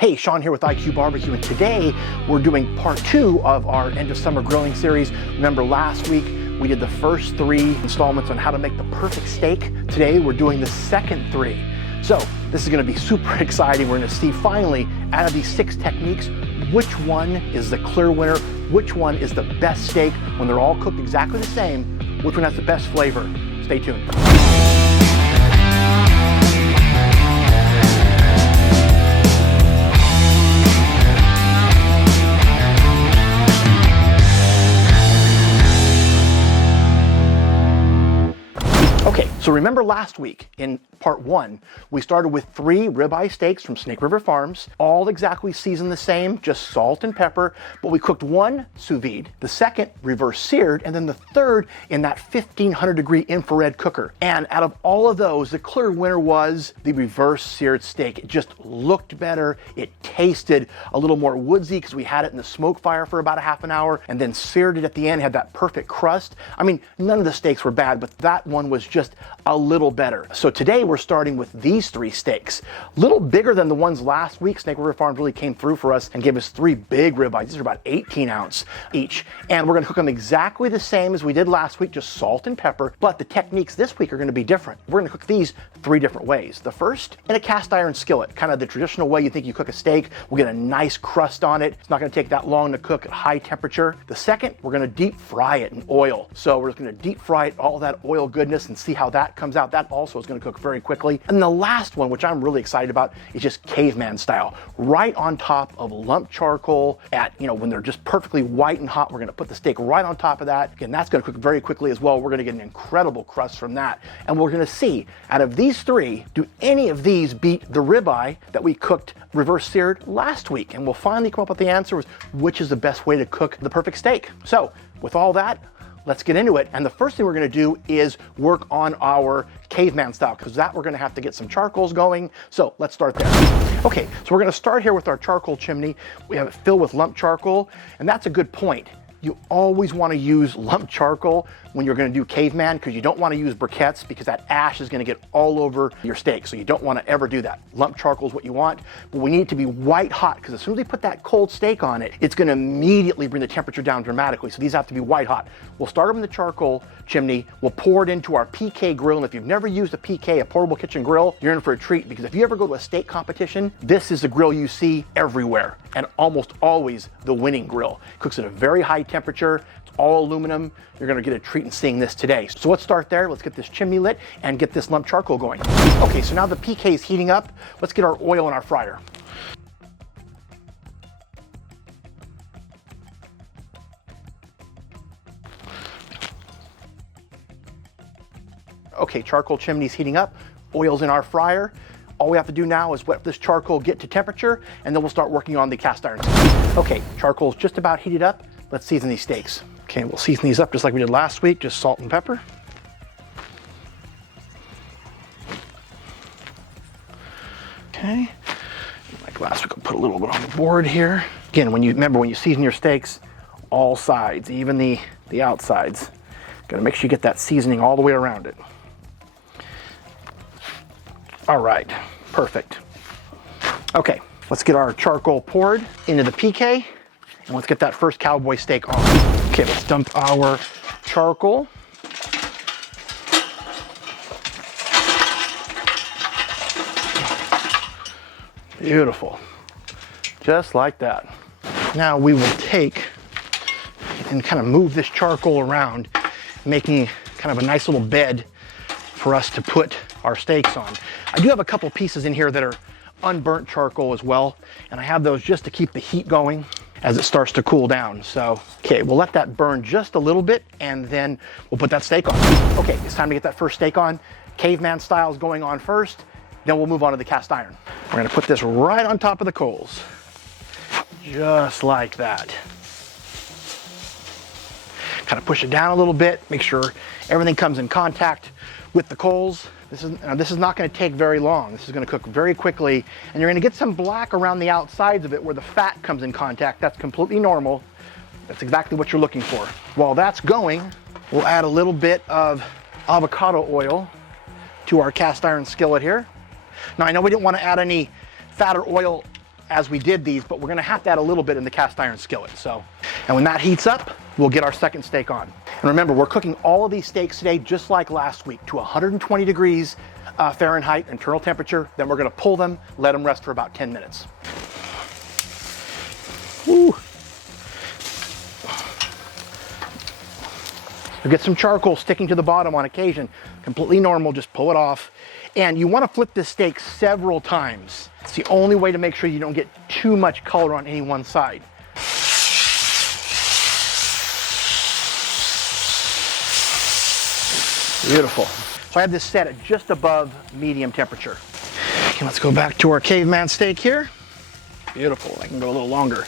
Hey, Sean here with IQ Barbecue, and today we're doing part 2 of our end of summer grilling series. Remember last week we did the first 3 installments on how to make the perfect steak. Today we're doing the second 3. So this is going to be super exciting. We're going to see finally, out of these 6 techniques, which one is the clear winner, which one is the best steak when they're all cooked exactly the same, which one has the best flavor. Stay tuned. Okay, so remember last week in part 1, we started with 3 ribeye steaks from Snake River Farms, all exactly seasoned the same, just salt and pepper, but we cooked one sous vide, the second reverse seared, and then the third in that 1500 degree infrared cooker. And out of all of those, the clear winner was the reverse seared steak. It just looked better, it tasted a little more woodsy because we had it in the smoke fire for about a half an hour and then seared it at the end, had that perfect crust. I mean, none of the steaks were bad, but that one was just a little better. So today we're starting with these 3 steaks. A little bigger than the ones last week. Snake River Farms really came through for us and gave us 3 big ribeyes. These are about 18 ounce each. And we're gonna cook them exactly the same as we did last week, just salt and pepper. But the techniques this week are gonna be different. We're gonna cook these 3 different ways. The first, in a cast iron skillet, kind of the traditional way you think you cook a steak. We'll get a nice crust on it. It's not gonna take that long to cook at high temperature. The second, we're gonna deep fry it in oil. So we're just gonna deep fry it, all that oil goodness, and see how that comes out. That also is going to cook very quickly. And the last one, which I'm really excited about, is just caveman style, right on top of lumped charcoal at, when they're just perfectly white and hot. We're going to put the steak right on top of that. Again, that's going to cook very quickly as well. We're going to get an incredible crust from that. And we're going to see, out of these 3, do any of these beat the ribeye that we cooked reverse seared last week? And we'll finally come up with the answer, which is the best way to cook the perfect steak. So with all that, let's get into it. And the first thing we're gonna do is work on our caveman style, because that we're gonna have to get some charcoals going. So let's start there. Okay, so we're gonna start here with our charcoal chimney. We have it filled with lumped charcoal, and that's a good point. You always want to use lumped charcoal when you're going to do caveman, because you don't want to use briquettes, because that ash is going to get all over your steak. So you don't want to ever do that. Lumped charcoal is what you want, but we need it to be white hot, because as soon as we put that cold steak on it, it's going to immediately bring the temperature down dramatically. So these have to be white hot. We'll start them in the charcoal chimney. We'll pour it into our PK grill. And if you've never used a PK, a portable kitchen grill, you're in for a treat, because if you ever go to a steak competition, this is the grill you see everywhere, and almost always the winning grill. It cooks at a very high temperature. It's all aluminum. You're gonna get a treat in seeing this today. So let's start there. Let's get this chimney lit and get this lumped charcoal going. Okay, so now the PK is heating up. Let's get our oil in our fryer. Okay, charcoal chimney's heating up. Oil's in our fryer. All we have to do now is let this charcoal get to temperature, and then we'll start working on the cast iron. Okay, charcoal's just about heated up. Let's season these steaks. Okay, we'll season these up just like we did last week, just salt and pepper. Okay, like last week, I'll put a little bit on the board here. Again, when you season your steaks, all sides, even the outsides, gotta make sure you get that seasoning all the way around it. All right, perfect. Okay, let's get our charcoal poured into the PK, and let's get that first cowboy steak on. Okay, let's dump our charcoal. Beautiful, just like that. Now we will take and kind of move this charcoal around, making kind of a nice little bed for us to put our steaks on. I do have a couple pieces in here that are unburnt charcoal as well, and I have those just to keep the heat going as it starts to cool down. So, okay, we'll let that burn just a little bit, and then we'll put that steak on. Okay, it's time to get that first steak on. Caveman style is going on first, then we'll move on to the cast iron. We're gonna put this right on top of the coals, just like that. Kind of push it down a little bit, make sure everything comes in contact with the coals. This is not going to take very long. This is going to cook very quickly, and you're going to get some black around the outsides of it where the fat comes in contact. That's completely normal. That's exactly what you're looking for. While that's going, we'll add a little bit of avocado oil to our cast iron skillet here. Now I know we didn't want to add any fat or oil as we did these, but we're gonna have to add a little bit in the cast iron skillet. And when that heats up, we'll get our second steak on. And remember, we're cooking all of these steaks today just like last week to 120 degrees Fahrenheit, internal temperature. Then we're gonna pull them, let them rest for about 10 minutes. Woo. You'll get some charcoal sticking to the bottom on occasion. Completely normal, just pull it off. And you wanna flip this steak several times. It's the only way to make sure you don't get too much color on any one side. Beautiful. So I have this set at just above medium temperature. Okay, let's go back to our caveman steak here. Beautiful, I can go a little longer.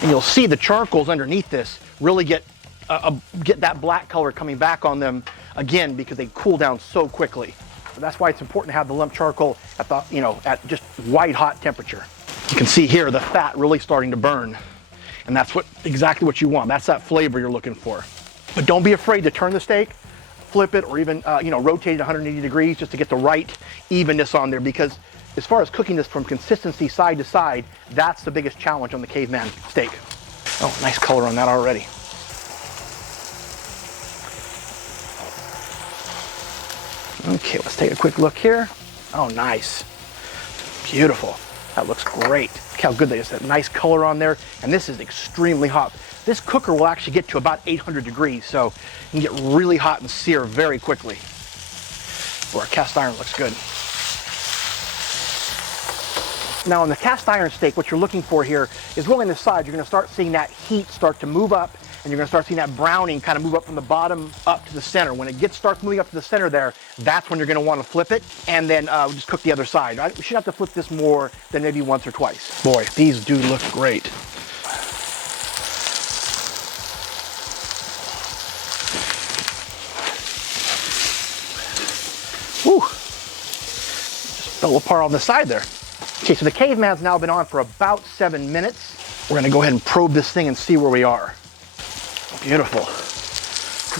And you'll see the charcoals underneath this really get that black color coming back on them again because they cool down so quickly. So that's why it's important to have the lump charcoal at the, at just white hot temperature. You can see here the fat really starting to burn, and that's exactly what you want. That's that flavor you're looking for. But don't be afraid to turn the steak, flip it, or even rotate it 180 degrees just to get the right evenness on there, because as far as cooking this from consistency side to side, that's the biggest challenge on the caveman steak. Oh, nice color on that already. Okay, let's take a quick look here. Oh, nice. Beautiful. That looks great. Look how good that is. That nice color on there. And this is extremely hot. This cooker will actually get to about 800 degrees, so you can get really hot and sear very quickly. Or our cast iron looks good. Now on the cast iron steak, what you're looking for here is really on the side. You're going to start seeing that heat start to move up, and you're going to start seeing that browning kind of move up from the bottom up to the center. When it starts moving up to the center there, that's when you're going to want to flip it, and then just cook the other side. We should have to flip this more than maybe once or twice. Boy, these do look great. Whew. Just fell apart on the side there. Okay, so the caveman's now been on for about 7 minutes. We're gonna go ahead and probe this thing and see where we are. Beautiful.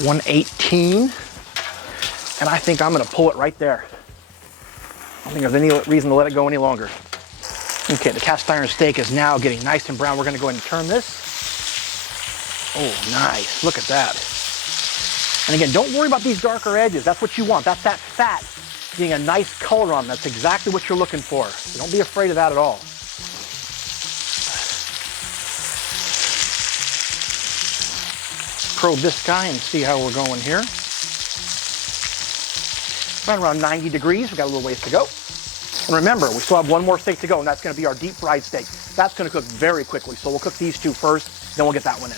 118. And I think I'm gonna pull it right there. I don't think there's any reason to let it go any longer. Okay, the cast iron steak is now getting nice and brown. We're gonna go ahead and turn this. Oh, nice, look at that. And again, don't worry about these darker edges. That's what you want. That's that fat getting a nice color on. That's exactly what you're looking for. So don't be afraid of that at all. Probe this guy and see how we're going here. Right around 90 degrees. We've got a little ways to go. And remember, we still have one more steak to go, and that's going to be our deep fried steak. That's going to cook very quickly. So we'll cook these two first, then we'll get that one in.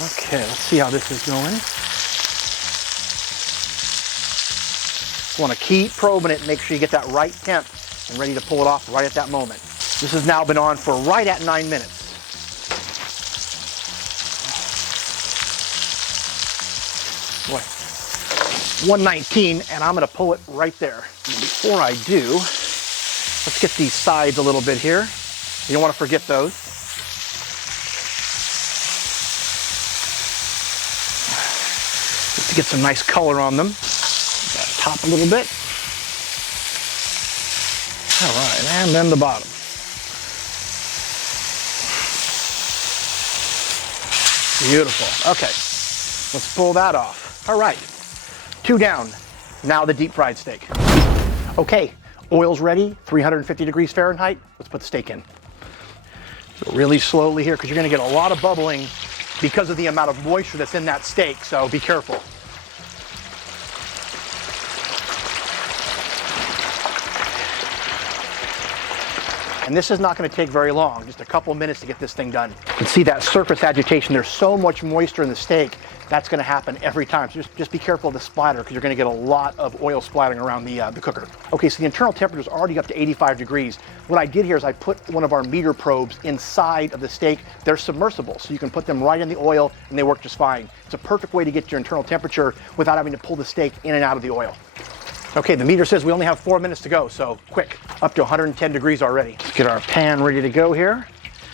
Okay, let's see how this is going. Want to keep probing it and make sure you get that right temp and ready to pull it off right at that moment. This has now been on for right at 9 minutes. Boy, 119, and I'm going to pull it right there. And before I do, let's get these sides a little bit here. You don't want to forget those. Just to get some nice color on them. Top a little bit. All right, and then the bottom. Beautiful. Okay, let's pull that off. All right, 2 down. Now the deep fried steak. Okay, oil's ready, 350 degrees Fahrenheit. Let's put the steak in. Go really slowly here because you're going to get a lot of bubbling because of the amount of moisture that's in that steak, so be careful. And this is not going to take very long, just a couple minutes to get this thing done. You can see that surface agitation. There's so much moisture in the steak, that's going to happen every time. So just be careful of the splatter because you're going to get a lot of oil splattering around the cooker. Okay, so the internal temperature is already up to 85 degrees. What I did here is I put one of our meter probes inside of the steak. They're submersible, so you can put them right in the oil and they work just fine. It's a perfect way to get your internal temperature without having to pull the steak in and out of the oil. Okay, the meter says we only have 4 minutes to go, so quick, up to 110 degrees already. Let's get our pan ready to go here,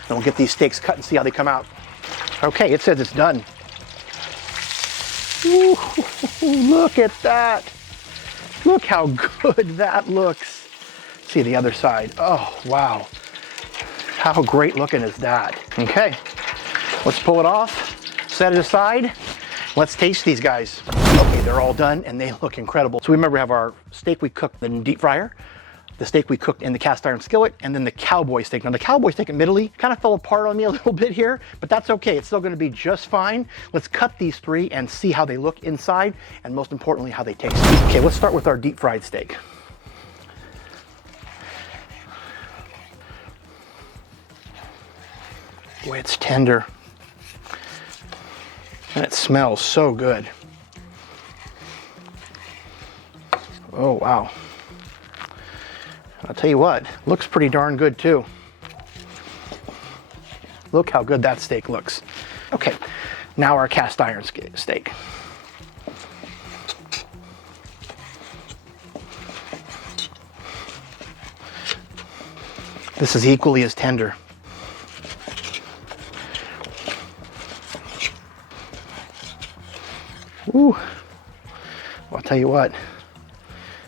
and we'll get these steaks cut and see how they come out. Okay, it says it's done. Ooh, look at that. Look how good that looks. See the other side. Oh, wow. How great looking is that? Okay, let's pull it off, set it aside. Let's taste these guys. Okay, they're all done and they look incredible. So remember, we have our steak we cooked in the deep fryer, the steak we cooked in the cast iron skillet, and then the cowboy steak. Now the cowboy steak admittedly kind of fell apart on me a little bit here, but that's okay. It's still gonna be just fine. Let's cut these three and see how they look inside, and most importantly, how they taste. Okay, let's start with our deep fried steak. Boy, it's tender. And it smells so good. Oh, wow. I'll tell you what, looks pretty darn good too. Look how good that steak looks. Okay, now our cast iron steak. This is equally as tender. Ooh, well, I'll tell you what,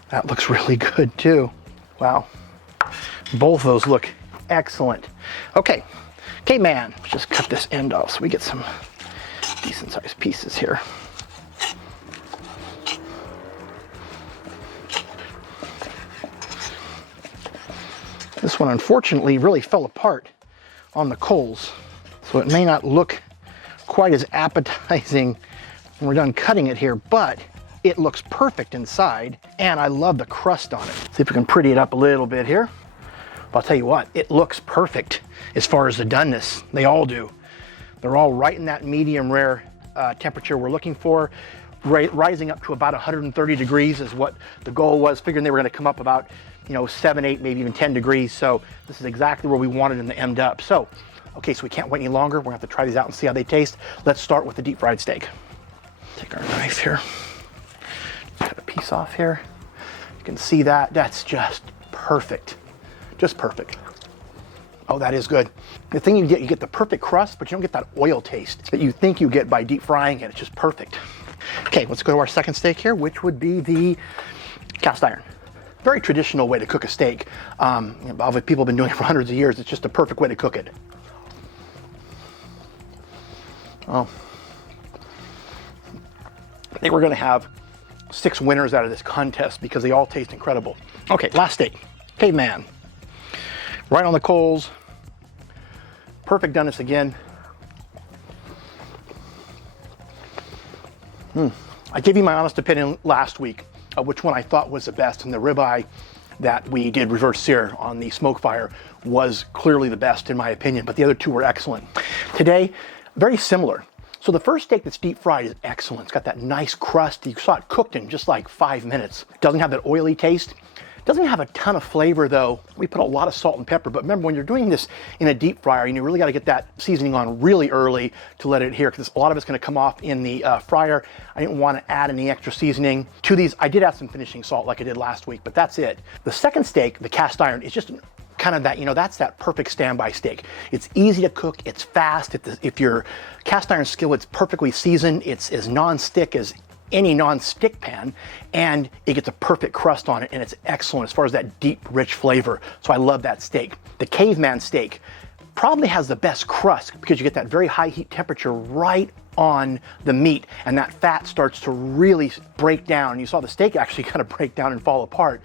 that looks really good too. Wow, both of those look excellent. Okay, Caveman, let's just cut this end off so we get some decent sized pieces here. This one unfortunately really fell apart on the coals, so it may not look quite as appetizing when we're done cutting it here, but it looks perfect inside, and I love the crust on it. See if we can pretty it up a little bit here. But I'll tell you what, it looks perfect as far as the doneness. They all do. They're all right in that medium rare temperature we're looking for. Rising up to about 130 degrees is what the goal was, figuring they were gonna come up about, 7, 8, maybe even 10 degrees. So this is exactly where we wanted them to end up. So, okay, so we can't wait any longer. We're gonna have to try these out and see how they taste. Let's start with the deep fried steak. Take our knife here. Cut a piece off here. You can see that. That's just perfect. Just perfect. Oh, that is good. The thing you get the perfect crust, but you don't get that oil taste that you think you get by deep frying it. It's just perfect. Okay, let's go to our second steak here, which would be the cast iron. Very traditional way to cook a steak. People have been doing it for hundreds of years. It's just a perfect way to cook it. Oh. I think we're gonna have 6 winners out of this contest because they all taste incredible. Okay, last steak, Caveman. Right on the coals. Perfect doneness again. I gave you my honest opinion last week of which one I thought was the best, and the ribeye that we did reverse sear on the smoke fire was clearly the best in my opinion, but the other two were excellent. Today, very similar. So the first steak that's deep fried is excellent. It's got that nice crust. You saw it cooked in just like 5 minutes. It doesn't have that oily taste. Doesn't have a ton of flavor though. We put a lot of salt and pepper, but remember when you're doing this in a deep fryer, you really got to get that seasoning on really early to let it adhere, because a lot of it's going to come off in the fryer. I didn't want to add any extra seasoning to these. I did add some finishing salt like I did last week, but that's it. The second steak, the cast iron, is just kind of that, that's that perfect standby steak. It's easy to cook, it's fast. If your cast iron skillet's perfectly seasoned, it's as non-stick as any non-stick pan, and it gets a perfect crust on it, and it's excellent as far as that deep, rich flavor. So I love that steak. The Caveman steak probably has the best crust because you get that very high heat temperature right on the meat, and that fat starts to really break down. You saw the steak actually kind of break down and fall apart.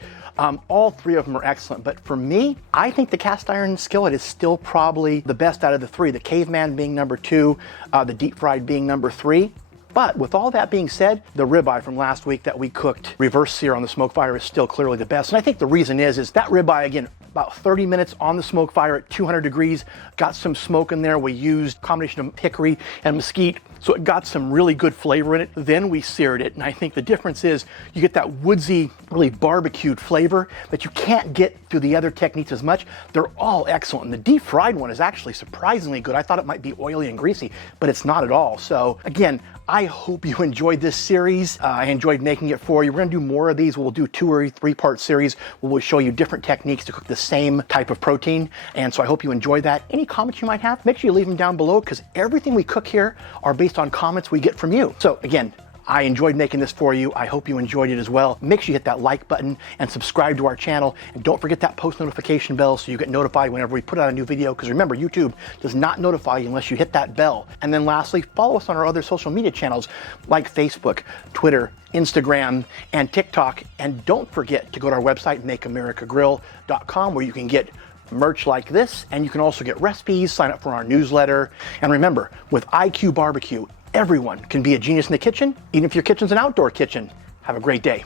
All three of them are excellent, but for me, I think the cast iron skillet is still probably the best out of the three. The Caveman being number 2, the deep fried being number 3. But with all that being said, the ribeye from last week that we cooked reverse sear on the smoke fire is still clearly the best. And I think the reason is that ribeye, again, about 30 minutes on the smoke fire at 200 degrees, got some smoke in there. We used a combination of hickory and mesquite, so it got some really good flavor in it. Then we seared it, and I think the difference is you get that woodsy, really barbecued flavor that you can't get through the other techniques as much. They're all excellent, and the deep fried one is actually surprisingly good. I thought it might be oily and greasy, but it's not at all. So again, I hope you enjoyed this series. I enjoyed making it for you. We're gonna do more of these. We'll do 2 or 3-part series where we'll show you different techniques to cook the same type of protein. And so I hope you enjoyed that. Any comments you might have, make sure you leave them down below, because everything we cook here are based on comments we get from you. So again, I enjoyed making this for you. I hope you enjoyed it as well. Make sure you hit that like button and subscribe to our channel. And don't forget that post notification bell so you get notified whenever we put out a new video. Because remember, YouTube does not notify you unless you hit that bell. And then lastly, follow us on our other social media channels like Facebook, Twitter, Instagram, and TikTok. And don't forget to go to our website, makeamericagrill.com, where you can get merch like this, and you can also get recipes, sign up for our newsletter. And remember, with IQ Barbecue, everyone can be a genius in the kitchen, even if your kitchen's an outdoor kitchen. Have a great day.